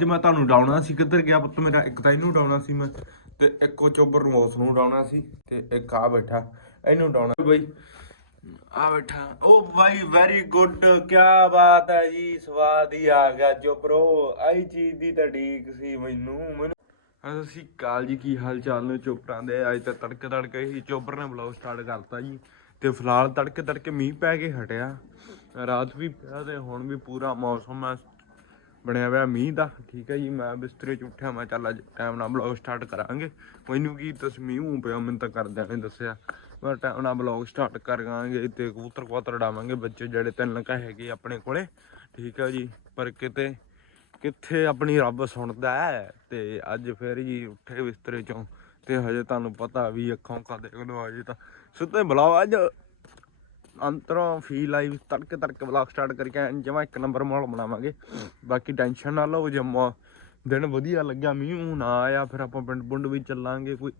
ਜੇ ਮੈਂ ਤੁਹਾਨੂੰ ਡਾਉਣਾ ਸੀ ਕਿੱਧਰ ਗਿਆ ਪੁੱਤ ਮੇਰਾ? ਇੱਕ ਤਾਂ ਇਹਨੂੰ ਡਾਉਣਾ ਸੀ ਮੈਂ ਤੇ ਇੱਕ ਉਹ ਚੋਬਰ ਨੂੰ ਉਸ ਨੂੰ ਡਾਉਣਾ ਸੀ ਤੇ ਇੱਕ ਆ ਬੈਠਾ ਇਹਨੂੰ ਡਾਉਣਾ ਬਈ ਆ ਬੈਠਾ। ਉਹ ਬਾਈ ਵੈਰੀ ਗੁੱਡ ਕੀ ਬਾਤ ਹੈ ਜੀ ਸਵਾਦ ਹੀ ਆ ਗਿਆ ਚੋਬਰੋ। ਆਈ ਚੀਜ਼ ਦੀ ਤਾਂ ਢੀਕ ਸੀ ਮੈਨੂੰ ਮੈਨੂੰ। ਹਾਂ ਅਸੀਂ ਕਾਲ ਜੀ ਕੀ ਹਾਲ ਚਾਲ ਨੇ ਚੋਪਰਾਂ ਦੇ? ਅੱਜ ਤਾਂ ਤੜਕੇ ਤੜਕੇ ਹੀ ਚੋਪਰ ਨੇ ਬਲੌਗ ਸਟਾਰਟ ਕਰਤਾ ਜੀ ਤੇ ਫਿਲਹਾਲ ਤੜਕੇ ਤੜਕੇ ਮੀਂਹ ਪੈ ਕੇ ਹਟਿਆ। ਰਾਤ ਵੀ ਪਿਆ ਤੇ ਹੁਣ ਵੀ ਪੂਰਾ ਮੌਸਮ ਹੈ। ਬਣਿਆ ਹੋਇਆ ਮੀਂਹ ਦਾ। ਠੀਕ ਹੈ ਜੀ, ਮੈਂ ਬਿਸਤਰੇ 'ਚ ਉੱਠਿਆ, ਮੈਂ ਚੱਲ ਅੱਜ ਟਾਈਮ ਨਾਲ ਬਲੌਗ ਸਟਾਰਟ ਕਰਾਂਗੇ। ਮੈਨੂੰ ਕੀ ਤਸਮੀਹ ਹੂੰ ਪਿਆ, ਮੈਨੂੰ ਤਾਂ ਕਰਦਿਆਂ ਨੇ ਦੱਸਿਆ। ਮੈਂ ਟਾਈਮ ਨਾਲ ਬਲੌਗ ਸਟਾਰਟ ਕਰਾਂਗੇ ਤੇ ਕਬੂਤਰ ਕਬੂਤਰ ਡਾਵਾਂਗੇ ਬੱਚੇ ਜਿਹੜੇ ਤਿੰਨ ਕ ਹੈਗੇ ਆਪਣੇ ਕੋਲੇ। ਠੀਕ ਹੈ ਜੀ, ਪਰ ਕਿਤੇ, ਕਿੱਥੇ ਆਪਣੀ ਰੱਬ ਸੁਣਦਾ ਹੈ? ਤੇ ਅੱਜ ਫੇਰ ਜੀ ਉੱਠੇ ਬਿਸਤਰੇ ਚੋਂ, ਤੇ ਹਜੇ ਤੁਹਾਨੂੰ ਪਤਾ ਵੀ ਅੱਖਾਂ ਕਾ ਦੇਖ ਲਓ ਅਜੇ ਤਾਂ ਸਿੱਧੇ ਬੁਲਾਓ ਅੱਜ। ਅੰਤਰੋਂ ਫੀਲ ਆਈ ਤੜਕੇ ਤੜਕੇ ਵਲੌਗ ਸਟਾਰਟ ਕਰਕੇ ਜਮਾ ਇੱਕ ਨੰਬਰ ਮਾਹੌਲ ਬਣਾਵਾਂਗੇ। ਬਾਕੀ ਟੈਨਸ਼ਨ ਨਾ ਲਓ ਜਮਾ। ਦਿਨ ਵਧੀਆ ਲੱਗਿਆ, ਮੀਂਹ ਮੂੰਹ ਨਾ ਆਇਆ, ਫਿਰ ਆਪਾਂ ਪਿੰਡ ਪੁੰਡ ਵੀ ਚੱਲਾਂਗੇ, ਕੋਈ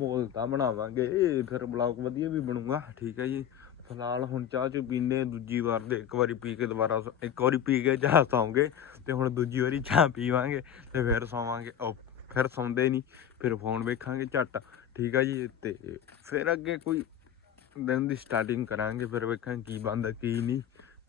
ਮਾਹੌਲ ਬਣਾਵਾਂਗੇ। ਫਿਰ ਬਲੌਗ ਵਧੀਆ ਵੀ ਬਣੂਗਾ, ਠੀਕ ਹੈ ਜੀ। ਫਿਲਹਾਲ ਹੁਣ ਚਾਹ ਚ ਪੀਂਦੇ ਦੂਜੀ ਵਾਰ ਦੇ ਇੱਕ ਵਾਰੀ ਪੀ ਕੇ ਦੁਬਾਰਾ ਸੌ- ਇੱਕ ਵਾਰੀ ਪੀ ਕੇ ਚਾਹ ਸੌਂਗੇ ਤੇ ਹੁਣ ਦੂਜੀ ਵਾਰੀ ਚਾਹ ਪੀਵਾਂਗੇ ਤੇ ਫਿਰ ਸੌਵਾਂਗੇ। ਉਹ ਫਿਰ ਸੌਂਦੇ ਨਹੀਂ, ਫਿਰ ਫੋਨ ਵੇਖਾਂਗੇ ਝੱਟ, ਠੀਕ ਹੈ ਜੀ। ਤੇ ਫਿਰ ਅੱਗੇ ਕੋਈ ਦਿਨ ਦੀ ਸਟਾਰਟਿੰਗ ਕਰਾਂਗੇ, ਫਿਰ ਵੇਖਾਂ ਕੀ ਬੰਦਾ ਕੀ ਨਹੀਂ।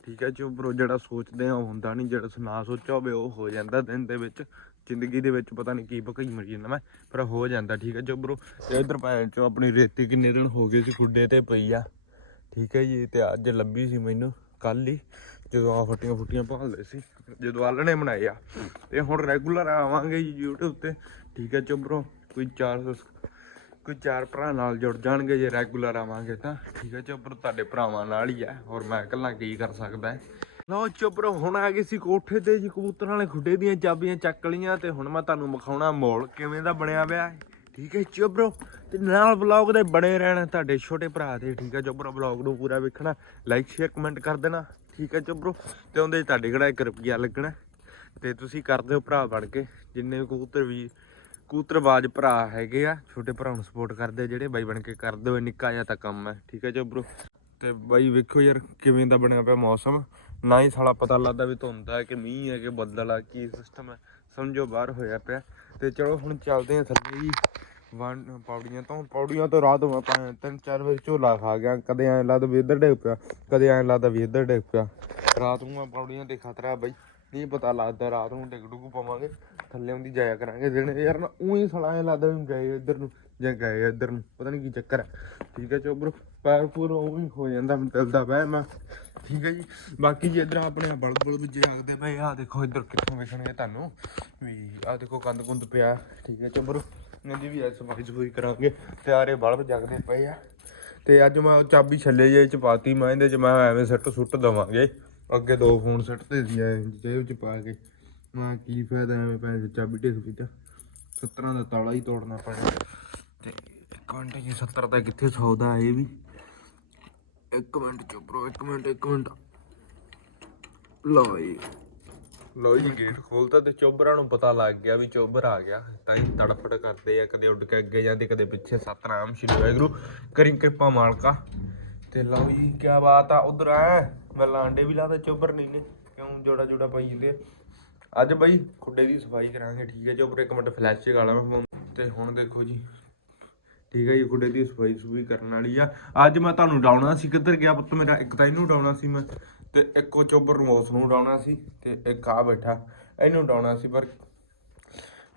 ਠੀਕ ਹੈ ਜੋ ਬਰੋ ਜਿਹੜਾ ਸੋਚਦੇ ਆ, ਉਹ ਹੁੰਦਾ ਨਹੀਂ। ਜਿਹੜਾ ਨਾ ਸੋਚਿਆ ਹੋਵੇ, ਉਹ ਹੋ ਜਾਂਦਾ ਦਿਨ ਦੇ ਵਿੱਚ। ਜ਼ਿੰਦਗੀ ਦੇ ਵਿੱਚ ਪਤਾ ਨਹੀਂ ਕੀ ਭਕਾਈ ਮਰੀ ਜਾਂਦਾ ਮੈਂ, ਪਰ ਹੋ ਜਾਂਦਾ। ਠੀਕ ਹੈ ਜੋ ਬਰੋ ਤੇ ਇਧਰ ਭੈਣ ਚੋ ਆਪਣੀ ਰੇਤੀ ਕਿੰਨੇ ਦਿਨ ਹੋ ਗਏ ਸੀ, ਖੁੱਡੇ ਤੇ ਪਈ ਆ। ਠੀਕ ਹੈ ਜੀ, ਤੇ ਅੱਜ ਲੱਭੀ ਸੀ ਮੈਨੂੰ ਕੱਲ ਹੀ, ਜਦੋਂ ਆ ਫੱਟੀਆਂ ਫੁੱਟੀਆਂ ਭਾਲਦੇ ਸੀ, ਜਦੋਂ ਆਲਣੇ ਬਣਾਏ ਆ। ਤੇ ਹੁਣ ਰੈਗੂਲਰ ਆਵਾਂਗੇ ਜੀ YouTube ਤੇ। ਠੀਕ ਹੈ ਚੋਬਰੋ ਕੋਈ ਚਾਰ ਸਬਸ- ਕੋਈ ਚਾਰ ਭਰਾ ਨਾਲ ਜੁੜ ਜਾਣਗੇ, ਜੇ ਰੈਗੂਲਰ ਆਵਾਂਗੇ ਤਾਂ। ਠੀਕ ਹੈ ਚੋਬਰੋ ਤੁਹਾਡੇ ਭਰਾਵਾਂ ਨਾਲ ਹੀ ਹੈ ਹੋਰ ਮੈਂ ਇਕੱਲਾ ਕੀ ਕਰ ਸਕਦਾ ਹੈ? ਲਓ ਚੋਬਰੋ ਹੁਣ ਆ ਗਏ ਸੀ ਕੋਠੇ ਤੇ ਜੀ, ਕਬੂਤਰਾਂ ਵਾਲੇ ਖੁੱਡੇ ਦੀਆਂ ਚਾਬੀਆਂ ਚੱਕ ਲਈਆਂ ਤੇ ਹੁਣ ਮੈਂ ਤੁਹਾਨੂੰ ਵਿਖਾਉਣਾ ਮੋਲ, ਕਿਵੇਂ ਦਾ ਬਣਿਆ ਪਿਆ ਹੈ। ਠੀਕ ਹੈ ਚੋਬਰੋ ਤੇ ਨਾਲ ਵਲੌਗ ਦੇ ਬਣੇ ਰਹਿਣਾ ਤੁਹਾਡੇ ਛੋਟੇ ਭਰਾ ਦੇ। ਠੀਕ ਹੈ ਚੋਬਰੋ ਵਲੌਗ ਨੂੰ ਪੂਰਾ ਵੇਖਣਾ ਲਾਈਕ ਸ਼ੇਅਰ ਕਮੈਂਟ ਕਰ ਦੇਣਾ। ਠੀਕ ਹੈ ਚੋਬਰੋ ਤੇ ਉਹਦੇ 'ਚ ਤੁਹਾਡੇ ਕਿਹੜਾ 1 ਰੁਪਿਆ ਲੱਗਣਾ ਤੇ ਤੁਸੀਂ ਕਰ ਦਿਓ ਭਰਾ ਬਣ ਕੇ, ਜਿੰਨੇ ਵੀ ਕਬੂਤਰ ਵੀ ਕਬੂਤਰਬਾਜ਼ ਭਰਾ ਹੈਗੇ ਆ, ਛੋਟੇ ਭਰਾ ਨੂੰ ਸਪੋਰਟ ਕਰਦੇ ਆ ਜਿਹੜੇ, ਬਾਈ ਬਣ ਕੇ ਕਰ ਦਿਓ ਨਿੱਕਾ ਜਿਹਾ ਤਾਂ ਕੰਮ ਹੈ ਠੀਕ ਹੈ ਚੋਬਰੋ ਤੇ ਬਾਈ ਵੇਖੋ ਯਾਰ, ਕਿਵੇਂ ਦਾ ਬਣਿਆ ਪਿਆ ਮੌਸਮ। ਨਾ ਹੀ ਸਾਲਾ ਪਤਾ ਲੱਗਦਾ ਵੀ ਧੁੰਦ ਹੈ ਕਿ ਮੀਂਹ ਹੈ ਕਿ ਬੱਦਲ ਆ, ਕੀ ਸਿਸਟਮ ਹੈ ਸਮਝੋ ਬਾਹਰ ਹੋਇਆ ਪਿਆ। ਤੇ ਚਲੋ ਹੁਣ ਚੱਲਦੇ ਆ ਥੱਲੇ ਜੀ। ਵਨ ਪੌੜੀਆਂ ਤੋਂ ਪੌੜੀਆਂ ਤੋਂ ਰਾਤ ਮੈਂ ਪੰਜ ਤਿੰਨ ਚਾਰ ਵਜੇ ਝੋਲਾ ਖਾ ਗਿਆ। ਕਦੇ ਐਂ ਲੱਗਦਾ ਵੀ ਇੱਧਰ ਡਿੱਗ ਪਿਆ, ਕਦੇ ਐਂ ਲੱਗਦਾ ਵੀ ਇੱਧਰ ਡਿੱਗ ਪਿਆ। ਰਾਤ ਨੂੰ ਮੈਂ ਪੌੜੀਆਂ ਤੇ ਖਤਰਾ ਬਾਈ। ਨਹੀਂ ਪਤਾ ਲੱਗਦਾ ਰਾਤ ਨੂੰ ਡਿੱਗ ਡੁੱਗ ਪਾਵਾਂਗੇ। ਥੱਲੇ ਹੁੰਦੀ ਜਾਇਆ ਕਰਾਂਗੇ ਦਿਨ। ਯਾਰ ਨਾ ਉਹੀ ਸਲਾ ਐਂ ਲੱਗਦਾ ਵੀ ਗਏ ਇੱਧਰ ਨੂੰ ਜਾਂ ਗਏ ਇੱਧਰ ਨੂੰ, ਪਤਾ ਨਹੀਂ ਕੀ ਚੱਕਰ ਹੈ ਠੀਕ ਹੈ ਚੋਬਰ ਪੈਰ ਪੂਰ ਉਹੀ ਹੋ ਜਾਂਦਾ ਮੈਂ ਚੱਲਦਾ ਪਿਆ ਮੈਂ। ਠੀਕ ਹੈ ਜੀ, ਬਾਕੀ ਜੀ ਇੱਧਰ ਆਪਣੇ ਬਲਬ ਬਲਬ ਜਾਗਦੇ ਪਏ ਆ ਦੇਖੋ ਇੱਧਰ ਕਿੱਥੋਂ ਵੇਖਣਗੇ ਤੁਹਾਨੂੰ। ਵੀ ਆ ਦੇਖੋ ਕੰਦ ਕੁੰਦ ਪਿਆ, ਠੀਕ ਹੈ ਚੋਬਰ ਇਹਦੀ ਵੀ ਅੱਜ ਸਫ਼ਾਈ ਸਫ਼ਾਈ ਕਰਾਂਗੇ, ਤੇ ਆਰੇ ਬਲਬ ਜਗਦੇ ਪਏ ਆ। ਤੇ ਅੱਜ ਮੈਂ ਉਹ ਚਾਬੀ ਛੱਲੇ ਜੇ ਚ ਪਾਤੀ, ਮੈਂ ਇਹਦੇ ਚ ਮੈਂ ਐਵੇਂ ਸੱਟ ਸੁੱਟ ਦਵਾਂਗੇ। ਅੱਗੇ ਦੋ ਫੋਨ ਸੱਟ ਤੇ ਸੀ, ਐਂ ਜੇਬ ਚ ਪਾ ਕੇ। ਮੈਂ ਕੀ ਫਾਇਦਾ ਐਵੇਂ ਪੈਸੇ ਚਾਬੀ ਢੇਕ ਪਈ 70 ਦਾ ਤਾਲਾ ਹੀ ਤੋੜਨਾ ਪੈਣਾ। ਤੇ ਇੱਕ ਮਿੰਟ ਜੀ 70 ਦਾ ਕਿੱਥੇ ਸੌਦਾ ਇਹ ਵੀ? ਇੱਕ ਮਿੰਟ ਚੁੱਪ ਰਹੋ, ਇੱਕ ਮਿੰਟ ਇੱਕ ਮਿੰਟ। ਲਓ ਜੀ। ਲਓ ਜੀ, ਗੇਟ ਖੋਲਤਾ ਤੇ ਚੋਬਰਾਂ ਨੂੰ ਪਤਾ ਲੱਗ ਗਿਆ ਵੀ ਚੋਬਰ ਆ ਗਿਆ। ਤਾਂ ਹੀ ਤੜਫੜ ਕਰਦੇ ਆ, ਕਦੇ ਉੱਡ ਕੇ ਅੱਗੇ ਜਾਂਦੇ, ਕਦੇ ਪਿੱਛੇ। ਸਤਨਾਮ ਸ਼੍ਰੀ ਵਾਹਿਗੁਰੂ ਕਰੀ ਕਿਰਪਾ ਮਾਲਕਾ। ਤੇ ਲਓ ਜੀ ਕੀ ਬਾਤ ਆ, ਉਧਰ ਆ ਮੈਂ ਲਾਂਡੇ ਵੀ ਲਾਦਾ ਚੋਬਰ ਨਹੀਂ ਨੇ। ਕਿਉਂ ਜੋੜਾ ਜੋੜਾ ਪਾਈ ਜਾਂਦੇ ਅੱਜ ਬਾਈ ਖੁੱਡੇ ਦੀ ਸਫ਼ਾਈ ਕਰਾਂਗੇ, ਠੀਕ ਹੈ ਜੀ। ਚੋਬਰ ਇੱਕ ਮਿੰਟ ਫਲੈਸ਼ ਚ ਗਾਲਾ ਮੈਂ phone ਤੇ, ਹੁਣ ਦੇਖੋ ਜੀ। ਠੀਕ ਹੈ ਜੀ, ਖੁੱਡੇ ਦੀ ਸਫ਼ਾਈ ਸੁਫਾਈ ਕਰਨ ਵਾਲੀ ਆ। ਅੱਜ ਮੈਂ ਤੁਹਾਨੂੰ ਡਾਉਣਾ ਸੀ, ਕਿੱਧਰ ਗਿਆ ਪੁੱਤ ਮੇਰਾ? ਇੱਕ ਤਾਂ ਇਹਨੂੰ ਡਾਉਣਾ ਸੀ ਮੈਂ, ਤੇ ਇੱਕ ਉਹ ਚੋਬਰ ਨੂੰ ਉਸ ਨੂੰ ਡਾਉਣਾ ਸੀ, ਤੇ ਇੱਕ ਆ ਬੈਠਾ। ਇਹਨੂੰ ਡਾਉਣਾ ਸੀ, ਪਰ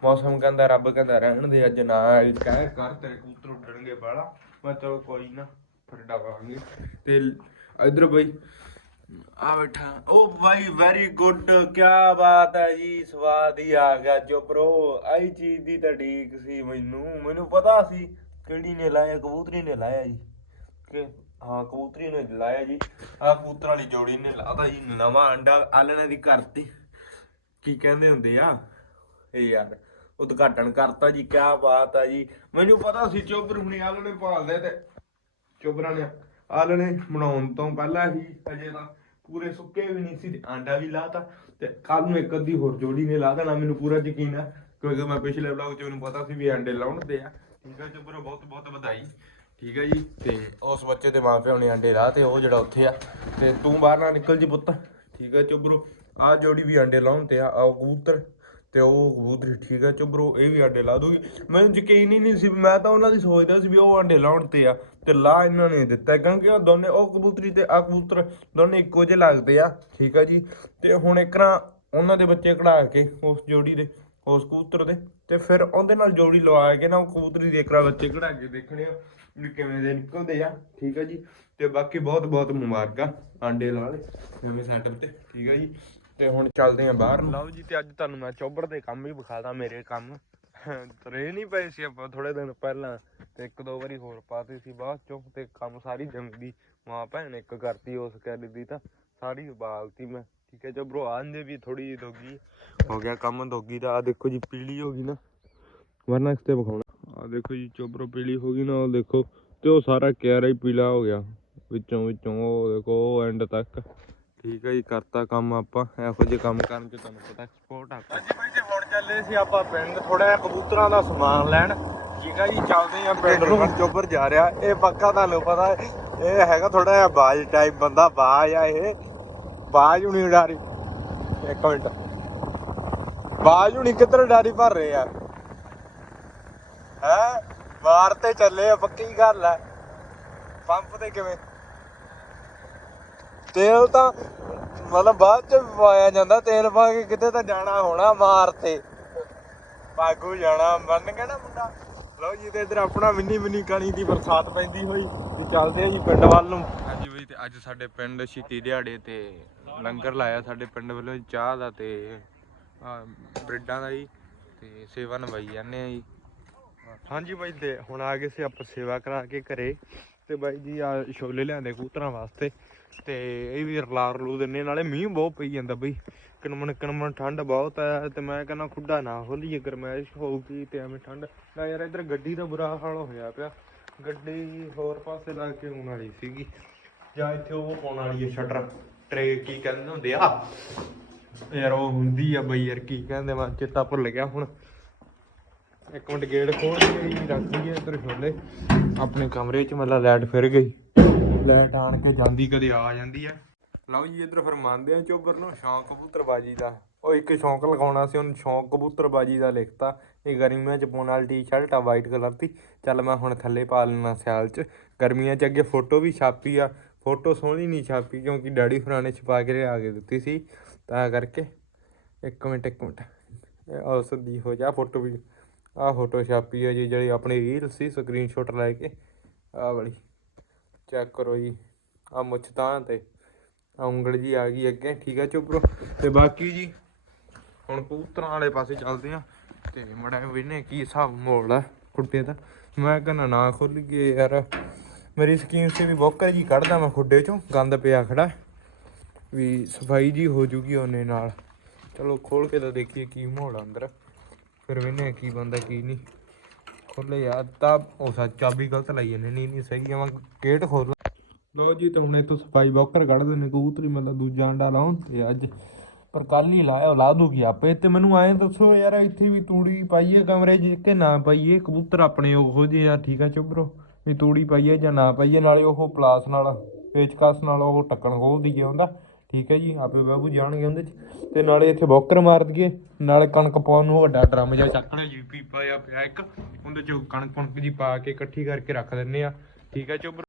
ਮੌਸਮ ਕਹਿੰਦਾ, ਰੱਬ ਕਹਿੰਦਾ ਰਹਿਣ ਦੇ, ਅੱਜ ਨਾ ਕਹਿ ਕਰ ਤੇਰੇ ਕਬੂਤਰ ਉੱਡਣਗੇ ਬਾਲਾ ਮੈਂ ਚਲੋ ਕੋਈ ਨਾ, ਫਿਰ ਡਾਵਾਂਗੇ। ਤੇ ਇਧਰ ਬਈ ਆ ਬੈਠਾ। ਉਹ ਭਾਈ ਵੈਰੀ ਗੁੱਡ ਕੀ ਬਾਤ ਹੈ ਜੀ, ਸਵਾਦ ਹੀ ਆ ਗਿਆ। ਜੋ ਬ్రో ਆਈ ਚੀਜ਼ ਦੀ ਤਾਂ ਢੀਕ ਸੀ ਮੈਨੂੰ। ਮੈਨੂੰ ਪਤਾ ਸੀ ਕਿਹੜੀ ਨੇ ਲਾਇਆ, ਕਬੂਤਰੀ ਨੇ ਲਾਇਆ ਜੀ। ਕਿ, ਹਾਂ, ਕਬੂਤਰੀ ਨੇ ਲਾਇਆ ਜੀ। ਆ ਕਬੂਤਰ ਵਾਲੀ ਜੋੜੀ ਨੇ ਲਾਤਾ ਜੀ, ਨਵਾਂ ਅੰਡਾ ਆਲਣੇ ਦੀ ਕਰਤੀ। ਕੀ ਕਹਿੰਦੇ ਹੁੰਦੇ ਆ? ਇਹ ਯਾਰ, ਉਦਘਾਟਨ ਕਰਤਾ ਜੀ ਕੀ ਬਾਤ ਆ ਜੀ। ਮੈਨੂੰ ਪਤਾ ਸੀ ਚੋਬਰ ਹੁਣੀ ਆਲਣੇ ਭਾਲਦੇ ਤੇ। ਚੋਬਰਾਂ ਨੇ ਆਲਣੇ ਬਣਾਉਣ ਤੋਂ ਪਹਿਲਾਂ ਹੀ ਅਜੇ ਤਾਂ ਪੂਰੇ ਸੁੱਕੇ ਵੀ ਨਹੀਂ ਸੀ ਤੇ ਆਂਡਾ ਵੀ ਲਾਤਾ ਤੇ ਕੱਲ ਨੂੰ ਇੱਕ ਅੱਧੀ ਹੋਰ ਜੋੜੀ ਨੇ ਲਾ ਦੇਣਾ, ਮੈਨੂੰ ਪੂਰਾ ਯਕੀਨ ਆ, ਕਿਉਂਕਿ ਮੈਂ ਪਿਛਲੇ ਵਲੌਗ 'ਚ ਮੈਨੂੰ ਪਤਾ ਸੀ ਵੀ ਆਂਡੇ ਲਾਉਣਦੇ ਆ। ਠੀਕ ਹੈ ਚੋਬਰ ਬਹੁਤ ਬਹੁਤ ਵਧਾਈ। ਠੀਕ ਹੈ ਜੀ, ਤੇ ਉਸ ਬੱਚੇ ਦੇ ਮਾਪਿਆਂ ਨੇ ਆਂਡੇ ਲਾ ਤੇ ਉਹ ਜਿਹੜਾ ਉੱਥੇ ਆ, ਤੇ ਤੂੰ ਬਾਹਰ ਨਾ ਨਿਕਲ ਜੀ ਪੁੱਤ। ਠੀਕ ਹੈ ਚੋਬਰੋ ਆ ਜੋੜੀ ਵੀ ਆਂਡੇ ਲਾਉਣ ਤੇ ਆ, ਆਹ ਕਬੂਤਰ। ਤੇ ਉਹ ਕਬੂਤਰੀ ਠੀਕ ਆ ਚੁਬਰੋ ਇਹ ਵੀ ਆਂਡੇ ਲਾ ਦੂਗੀ। ਮੈਨੂੰ ਯਕੀਨ ਹੀ ਨਹੀਂ ਸੀ, ਮੈਂ ਤਾਂ ਉਹਨਾਂ ਦੀ ਸੋਚਦਾ ਸੀ ਵੀ ਉਹ ਆਂਡੇ ਲਾਉਣ ਤੇ ਆ, ਤੇ ਲਾ ਇਹਨਾਂ ਨੇ ਦਿੱਤਾ, ਕਿਉਂਕਿ ਉਹ ਦੋਨੇ, ਉਹ ਕਬੂਤਰੀ ਤੇ ਆ ਕਬੂਤਰ ਦੋਨੇ ਇੱਕੋ ਜਿਹੇ ਲੱਗਦੇ ਆ, ਠੀਕ ਆ ਜੀ। ਤੇ ਹੁਣ ਇੱਕ ਉਹਨਾਂ ਦੇ ਬੱਚੇ ਕਢਾ ਕੇ, ਉਸ ਜੋੜੀ ਦੇ, ਉਸ ਕਬੂਤਰ ਦੇ, ਤੇ ਫਿਰ ਉਹਦੇ ਨਾਲ ਜੋੜੀ ਲਵਾ ਕੇ ਨਾ ਉਹ ਕਬੂਤਰੀ ਦੇ ਇੱਕ ਬੱਚੇ ਕਢਾ ਕੇ ਦੇਖਣੇ ਆ, ਵੀ ਕਿਵੇਂ ਦੇ ਨਿਕਲਦੇ ਆ, ਠੀਕ ਆ ਜੀ। ਤੇ ਬਾਕੀ ਬਹੁਤ ਬਹੁਤ ਮੁਬਾਰਕਾਂ ਆਂਡੇ ਲਾ ਲੈ ਨਵੇਂ ਸੈਟਅਪ ਤੇ, ਠੀਕ ਆ ਜੀ। ਤੇ ਹੁਣ ਚੱਲਦੇ ਆ ਬਾਹਰ ਲਓ ਜੀ, ਤੇ ਅੱਜ ਤੁਹਾਨੂੰ ਮੈਂ ਚੋਬਰ ਦੇ ਕੰਮ ਵੀ ਵਿਖਾਦਾ ਮੇਰੇ ਕੰਮ। ਤਰੇ ਨਹੀਂ ਪਏ ਸੀ ਆਪਾਂ ਥੋੜੇ ਦਿਨ ਪਹਿਲਾਂ, ਤੇ ਇੱਕ ਦੋ ਵਾਰੀ ਹੋਰ ਪਾਤੇ ਸੀ ਬਾਅਦ ਚੋਂ, ਤੇ ਕੰਮ ਸਾਰੀ ਜੰਗਦੀ ਮਾਂ ਭੈਣ ਇੱਕ ਕਰਤੀ ਉਸ ਕੈਦ ਦੀ ਤਾਂ, ਸਾਰੀ ਬਾਲਤੀ ਮੈਂ। ਠੀਕ ਹੈ ਚੋਬਰੋ ਆਂਦੇ ਵੀ ਥੋੜੀ ਦੋਗੀ ਹੋ ਗਿਆ ਕੰਮ ਦੋਗੀ ਦਾ। ਆ ਦੇਖੋ ਜੀ, ਪੀਲੀ ਹੋ ਗਈ ਨਾ। ਵਰਨਾ ਤੇ ਵਿਖਾਉਣਾ? ਆ ਦੇਖੋ ਜੀ ਚੋਬਰੋ ਪੀਲੀ ਹੋ ਗਈ ਨਾ ਉਹ ਦੇਖੋ, ਤੇ ਉਹ ਸਾਰਾ ਕਿਆਰਾ ਹੀ ਪੀਲਾ ਹੋ ਗਿਆ। ਵਿੱਚੋਂ ਵਿੱਚੋਂ ਉਹ ਦੇਖੋ, ਉਹ ਐਂਡ ਤੱਕ। ਠੀਕ ਹੈ ਜੀ ਕਰਤਾ ਕੰਮ ਆਪਾਂ। ਇਹੋ ਜਿਹੇ ਕੰਮ ਕਰਨ ਚ ਤੁਹਾਨੂੰ ਪਤਾ ਸਪੋਰਟ ਆ। ਹਾਂਜੀ ਬਾਈ ਤੇ ਹੁਣ ਚੱਲੇ ਸੀ ਆਪਾਂ ਪਿੰਡ। ਥੋੜਾ ਜਿਹਾ ਕਬੂਤਰਾਂ ਦਾ ਸਮਾਨ ਲੈਣ। ਠੀਕ ਹੈ ਜੀ ਚੱਲਦੇ ਆ ਪਿੰਡ ਨੂੰ। ਚੋਬਰ ਜਾ ਰਿਹਾ। ਇਹ ਪੱਕਾ ਤੁਹਾਨੂੰ ਪਤਾ ਇਹ ਹੈਗਾ ਥੋੜਾ ਜਿਹਾ ਬਾਜ ਟਾਈਪ ਬੰਦਾ ਬਾਜ ਆ ਇਹ। ਬਾਜ ਹੁਣੀ ਉਡਾਰੀ। ਇੱਕ ਮਿੰਟ। ਬਾਜ ਹੁਣੀ ਕਿੱਧਰ ਉਡਾਰੀ ਭਰ ਰਹੇ ਆ? ਹੈ? ਬਾਹਰ ਤੇ ਚੱਲੇ ਆ ਪੱਕੀ ਗੱਲ ਹੈ ਪੰਪ ਤੇ ਕਿਵੇਂ? ਤੇਲ ਤਾਂ ਮਤਲਬ ਬਾਅਦ ਚ ਪਾਇਆ ਜਾਂਦਾ ਤੇਲ ਪਾ ਕੇ ਕਿਤੇ ਤਾਂ ਜਾਣਾ ਹੋਣਾ ਮਾਰ ਤੇ। ਪਾਗੂ ਜਾਣਾ ਮੰਨ ਗਿਆ ਨਾ ਮੁੰਡਾ। ਲਓ ਜੀ ਤੇ ਇਧਰ ਆਪਣਾ ਮਿੰਨੀ ਮਿੰਨੀ ਕਣੀ ਦੀ ਬਰਸਾਤ ਪੈਂਦੀ ਹੋਈ ਤੇ ਚੱਲਦੇ ਆ ਜੀ ਪਿੰਡ ਵੱਲ ਨੂੰ। ਹਾਂਜੀ ਬਈ ਤੇ ਅੱਜ ਸਾਡੇ ਪਿੰਡ ਸ਼ੀਤੀ ਦਿਹਾੜੇ ਤੇ ਲੰਗਰ ਲਾਇਆ ਸਾਡੇ ਪਿੰਡ ਵੱਲੋਂ ਚਾਹ ਦਾ ਤੇ ਬ੍ਰੈਡਾਂ ਦਾ ਜੀ ਤੇ ਸੇਵਾ ਨਿਭਾਈ ਜਾਂਦੇ ਆ ਜੀ। ਹਾਂਜੀ ਬਾਈ ਤੇ ਹੁਣ ਆ ਗਏ ਸੀ ਆਪਾਂ ਸੇਵਾ ਕਰਾ ਕੇ ਘਰੇ। ਤੇ ਬਾਈ ਜੀ ਆ ਛੋਲੇ ਲਿਆਂਦੇ ਕਬੂਤਰਾਂ ਵਾਸਤੇ। ਤੇ ਇਹ ਵੀ ਰਲਾ ਰਲੂ ਦਿੰਨੇ ਨਾਲੇ ਮੀਂਹ ਬਹੁਤ ਪਈ ਜਾਂਦਾ ਬਈ। ਕਨਮਣ ਕਨਮਣ ਠੰਡ ਬਹੁਤ ਹੈ ਤੇ ਮੈਂ ਕਹਿੰਦਾ ਖੁੱਡਾ ਨਾ ਖੋਲੀਏ ਗਰਮੈਸ਼ ਹੋਊਗੀ ਤੇ ਐਵੇਂ ਠੰਡ। ਨਾ ਯਾਰ, ਇੱਧਰ ਗੱਡੀ ਦਾ ਬੁਰਾ ਹਾਲ ਹੋਇਆ ਪਿਆ। ਗੱਡੀ ਹੋਰ ਪਾਸੇ ਲਾ ਕੇ ਆਉਣ ਵਾਲੀ ਸੀਗੀ। ਜਾਂ ਇੱਥੇ ਉਹ ਪਾਉਣ ਵਾਲੀ ਹੈ ਸ਼ਟਰ, ਟਰੇ ਕੀ ਕਹਿੰਦੇ ਹੁੰਦੇ ਆ? ਯਾਰ ਉਹ ਹੁੰਦੀ ਆ ਬਈ, ਯਾਰ ਕੀ ਕਹਿੰਦੇ ਮੈਂ ਚੇਤਾ ਭੁੱਲ ਗਿਆ ਹੁਣ। ਇੱਕ ਮਿੰਟ ਗੇਟ ਖੋਲ ਕੇ ਹੀ ਰੱਖ ਦਈਏ ਇੱਧਰ ਛੋਲੇ। ਆਪਣੇ ਕਮਰੇ 'ਚ ਮਤਲਬ ਲਾਈਟ ਫਿਰ ਗਈ। ਲਾਈਟ ਆਣ ਕੇ ਜਾਂਦੀ ਕਦੇ ਆ ਜਾਂਦੀ ਆ। ਲਓ ਜੀ, ਇੱਧਰ ਫਿਰ ਮੰਨਦੇ ਆ ਚੋਬਰ ਨੂੰ, ਸ਼ੌਂਕ ਕਬੂਤਰਬਾਜੀ ਦਾ। ਉਹ ਇੱਕ ਸ਼ੌਂਕ ਲਗਾਉਣਾ ਸੀ, ਉਹਨੂੰ ਸ਼ੌਂਕ ਕਬੂਤਰਬਾਜੀ ਦਾ ਲਿਖਤਾ। ਇਹ ਗਰਮੀਆਂ 'ਚ ਪਾਉਣ ਵਾਲੀ ਟੀ-ਸ਼ਰਟ ਆ ਵਾਈਟ ਕਲਰ ਦੀ। ਚੱਲ ਮੈਂ ਹੁਣ ਥੱਲੇ ਪਾ ਲੈਣਾ ਸਿਆਲ 'ਚ। ਗਰਮੀਆਂ 'ਚ ਅੱਗੇ ਫੋਟੋ ਵੀ ਛਾਪੀ ਆ। ਫੋਟੋ ਸੋਹਣੀ ਨਹੀਂ ਛਾਪੀ, ਕਿਉਂਕਿ ਡੈਡੀ ਫਰਾਣੇ ਛਪਾ ਕੇ ਲਿਆ ਕੇ ਦਿੱਤੀ ਸੀ। ਤਾਂ ਕਰਕੇ ਇੱਕ ਮਿੰਟ ਇੱਕ ਮਿੰਟ। ਉਸ ਦੀ ਹੋ ਜਾ ਫੋਟੋ ਵੀ। ਆਹ ਫੋਟੋ ਛਾਪੀ ਹੈ ਜੀ, ਜਿਹੜੀ ਆਪਣੀ ਰੀਲ ਸੀ ਸਕਰੀਨਸ਼ਾਟ ਲੈ ਕੇ। ਆਹ ਵਾਲੀ। ਚੈੱਕ ਕਰੋ ਜੀ। ਆ ਮੁੱਛ ਤਾਂ ਤੇ ਉਂਗਲ ਜੀ ਆ ਗਈ ਅੱਗੇ। ਠੀਕ ਹੈ ਚੁੱਪਰੋ ਤੇ ਬਾਕੀ ਜੀ, ਹੁਣ ਕਬੂਤਰਾਂ ਵਾਲੇ ਪਾਸੇ ਚੱਲਦੇ ਆ। ਤੇ ਮੜਾ ਵੇਨੇ ਕੀ ਹਿਸਾਬ ਮੋੜ ਆ ਖੁੱਡੇ ਦਾ। ਮੈਂ ਕਹਿੰਦਾ ਨਾ ਖੁੱਲੀਏ ਯਾਰ। ਮੇਰੀ ਸਕੀਮ ਸੀ ਵੀ ਬੋਕਰ ਜੀ ਕੱਢਦਾ ਮੈਂ ਖੁੱਡੇ ਚੋਂ। ਗੰਦ ਪਿਆ ਖੜਾ। ਵੀ ਸਫ਼ਾਈ ਜੀ ਹੋ ਜੂਗੀ ਉਹਨੇ ਨਾਲ। ਚਲੋ ਖੋਲ ਕੇ ਤਾਂ ਦੇਖੀਏ ਕੀ ਮਾਹੌਲ ਅੰਦਰ। ਫਿਰ ਵੇਨੇ ਕੀ ਬੰਦਾ ਕੀ ਨਹੀਂ। ਖੋਲੇ ਯਾਰ ਤਾਂ ਉਹ ਸੱਚ ਚਾਬੀ ਗਲਤ ਲਾਈ ਜਾਂਦੇ ਨਹੀਂ ਨਹੀਂ ਸਹੀ ਆ ਮੈਂ ਗੇਟ ਖੋਲ ਲੋ ਜੀ, ਤੇ ਹੁਣ ਇੱਥੋਂ ਸਫ਼ਾਈ ਬੌਕਰ ਕੱਢ ਦਿੰਦੇ ਕਬੂਤਰੀ, ਮਤਲਬ ਦੂਜਾ ਅੰਡਾ ਲਾਉਣ ਤੇ ਅੱਜ। ਪਰ ਕੱਲ ਹੀ ਲਾਇਆ ਲਾ ਦੂਗੀ ਆਪੇ। ਤੇ ਮੈਨੂੰ ਐਂ ਦੱਸੋ ਯਾਰ, ਇੱਥੇ ਵੀ ਤੂੜੀ ਪਾਈਏ ਕਮਰੇ 'ਚ ਕਿ ਨਾ ਪਾਈਏ ਕਬੂਤਰ ਆਪਣੇ ਉਹੋ ਜਿਹੇ ਆ, ਠੀਕ ਆ ਚੁੱਬਰੋ ਵੀ ਤੂੜੀ ਪਾਈਏ ਜਾਂ ਨਾ ਪਾਈਏ ਨਾਲੇ ਉਹ ਪਲਾਸ ਨਾਲ, ਪੇਚਕਸ ਨਾਲ ਉਹ ਟੱਕਣ ਖੋਲਦੀ ਦਈਏ ਹੁੰਦਾ ਠੀਕ ਹੈ ਜੀ, ਆਪੇ ਬਾਬੂ ਜਾਣਗੇ ਉਹਦੇ 'ਚ। ਤੇ ਨਾਲੇ ਇੱਥੇ ਬੋਕਰ ਮਾਰ ਦਈਏ। ਨਾਲੇ ਕਣਕ ਪਾਉਣ ਨੂੰ ਵੱਡਾ ਡਰਮ ਜਿਹਾ ਚੱਕ ਲਿਆ ਜੀ ਪੀਪਾ ਜਿਹਾ ਪਿਆ ਇੱਕ। ਉਹਦੇ 'ਚ ਕਣਕ ਕਣਕ ਜੀ ਪਾ ਕੇ ਇਕੱਠੀ ਕਰਕੇ ਰੱਖ ਦਿੰਨੇ ਆ। ਠੀਕ ਹੈ ਚੁੱਬਰ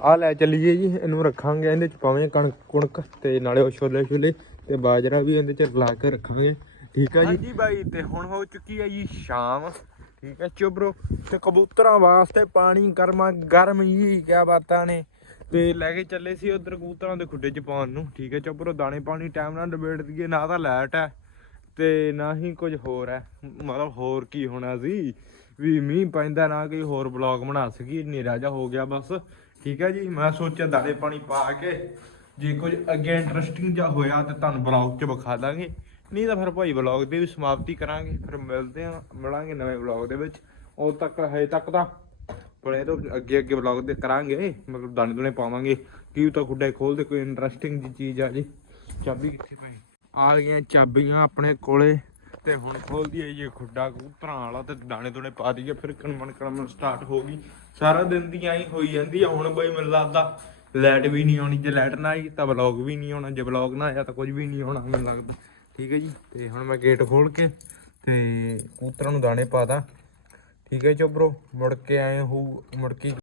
ਆ ਲੈ ਚੱਲੀਏ ਜੀ, ਇਹਨੂੰ ਰੱਖਾਂਗੇ, ਇਹਦੇ 'ਚ ਪਾਵਾਂਗੇ ਕਣਕ ਕੁਣਕ ਤੇ ਨਾਲੇ ਉਹ ਛੋਲੇ ਛੋਲੇ ਤੇ ਬਾਜਰਾ ਵੀ ਇਹਦੇ 'ਚ ਲਾ ਕੇ ਰੱਖਾਂਗੇ। ਠੀਕ ਹੈ ਜੀ। ਹਾਂਜੀ ਬਾਈ, ਤੇ ਹੁਣ ਹੋ ਚੁੱਕੀ ਹੈ ਜੀ ਸ਼ਾਮ। ਠੀਕ ਹੈ ਚੁਬਰੋ ਤੇ ਕਬੂਤਰਾਂ ਵਾਸਤੇ ਪਾਣੀ ਗਰਮਾ ਗਰਮ ਹੀ ਕਿਆ ਬਾਤਾਂ ਨੇ। ਤੇ ਲੈ ਕੇ ਚੱਲੇ ਸੀ ਉਧਰ ਕਬੂਤਰਾਂ ਦੇ ਖੁੱਡੇ 'ਚ ਪਾਉਣ ਨੂੰ, ਠੀਕ ਹੈ ਚੁਬਰੋ ਦਾਣੇ ਪਾਣੀ ਟਾਈਮ ਨਾਲ ਡਬੇਟ ਦਈਏ, ਨਾ ਤਾਂ ਲੈਟ ਹੈ ਤੇ ਨਾ ਹੀ ਕੁਝ ਹੋਰ ਹੈ। ਮਤਲਬ ਹੋਰ ਕੀ ਹੋਣਾ ਸੀ? ਵੀ ਮੀਂਹ ਪੈਂਦਾ ਨਾ ਕੋਈ ਹੋਰ ਬਲੌਗ ਬਣਾ ਸਕੀ ਹਨੇਰਾ ਜਾ ਹੋ ਗਿਆ ਬਸ। ਠੀਕ ਹੈ ਜੀ, ਮੈਂ ਸੋਚਿਆ ਦਾਣੇ ਪਾਣੀ ਪਾ ਕੇ ਜੇ ਕੁਝ ਅੱਗੇ ਇੰਟਰਸਟਿੰਗ ਜਿਹਾ ਹੋਇਆ ਤੇ ਤੁਹਾਨੂੰ ਬਲੌਗ 'ਚ ਵਿਖਾ ਦਾਂਗੇ। ਨਹੀਂ ਤਾਂ ਫਿਰ ਭਾਈ ਬਲੌਗ ਦੀ ਵੀ ਸਮਾਪਤੀ ਕਰਾਂਗੇ, ਫਿਰ ਮਿਲਦੇ ਆ ਮਿਲਾਂਗੇ ਨਵੇਂ ਬਲੌਗ ਦੇ ਵਿੱਚ। ਉਦੋਂ ਤੱਕ, ਹਜੇ ਤੱਕ ਤਾਂ ਬੜੇ ਤੋਂ ਅੱਗੇ ਅੱਗੇ ਬਲੌਗ ਦੇ ਕਰਾਂਗੇ, ਮਤਲਬ ਦਾਣੇ ਦੁਣੇ ਪਾਵਾਂਗੇ। ਕੀ ਤਾਂ ਖੁੱਡੇ ਖੋਲਦੇ, ਕੋਈ ਇੰਟਰਸਟਿੰਗ ਜੀ ਚੀਜ਼ ਆ ਜੀ। ਚਾਬੀ ਕਿੱਥੇ ਪਈ? ਆ ਗਈਆਂ ਚਾਬੀਆਂ ਆਪਣੇ ਕੋਲੇ। ਤੇ ਹੁਣ ਖੋਲਦੀ ਹੈ ਜੀ, ਖੁੱਡਾ ਕਬੂਤਰਾਂ ਵਾਲਾ ਤੇ ਦਾਣੇ ਦੁਣੇ ਪਾ ਦਈਏ, ਫਿਰ ਕਣਮਣ ਕਣਮਣ ਸਟਾਰਟ ਹੋ ਗਈ। ਸਾਰਾ ਦਿਨ ਦੀ ਐਂ ਹੋਈ ਜਾਂਦੀ ਆ, ਹੁਣ ਬਈ ਮੈਨੂੰ ਲੱਗਦਾ ਲਾਈਟ ਵੀ ਨਹੀਂ ਆਉਣੀ, ਜੇ ਲਾਈਟ ਨਾ ਆਈ ਤਾਂ ਵਲੌਗ ਵੀ ਨਹੀਂ ਆਉਣਾ, ਜੇ ਵਲੌਗ ਨਾ ਆਇਆ ਤਾਂ ਕੁਝ ਵੀ ਨਹੀਂ ਆਉਣਾ ਮੈਨੂੰ ਲੱਗਦਾ। ਠੀਕ ਹੈ ਜੀ, ਤੇ ਹੁਣ ਮੈਂ ਗੇਟ ਖੋਲ ਕੇ ਤੇ ਕਬੂਤਰਾਂ ਨੂੰ ਦਾਣੇ ਪਾਤਾ ਠੀਕ ਹੈ ਚੋਬਰੋ ਮੁੜ ਕੇ ਆਏ ਹੋਊ ਮੁੜ ਕੇ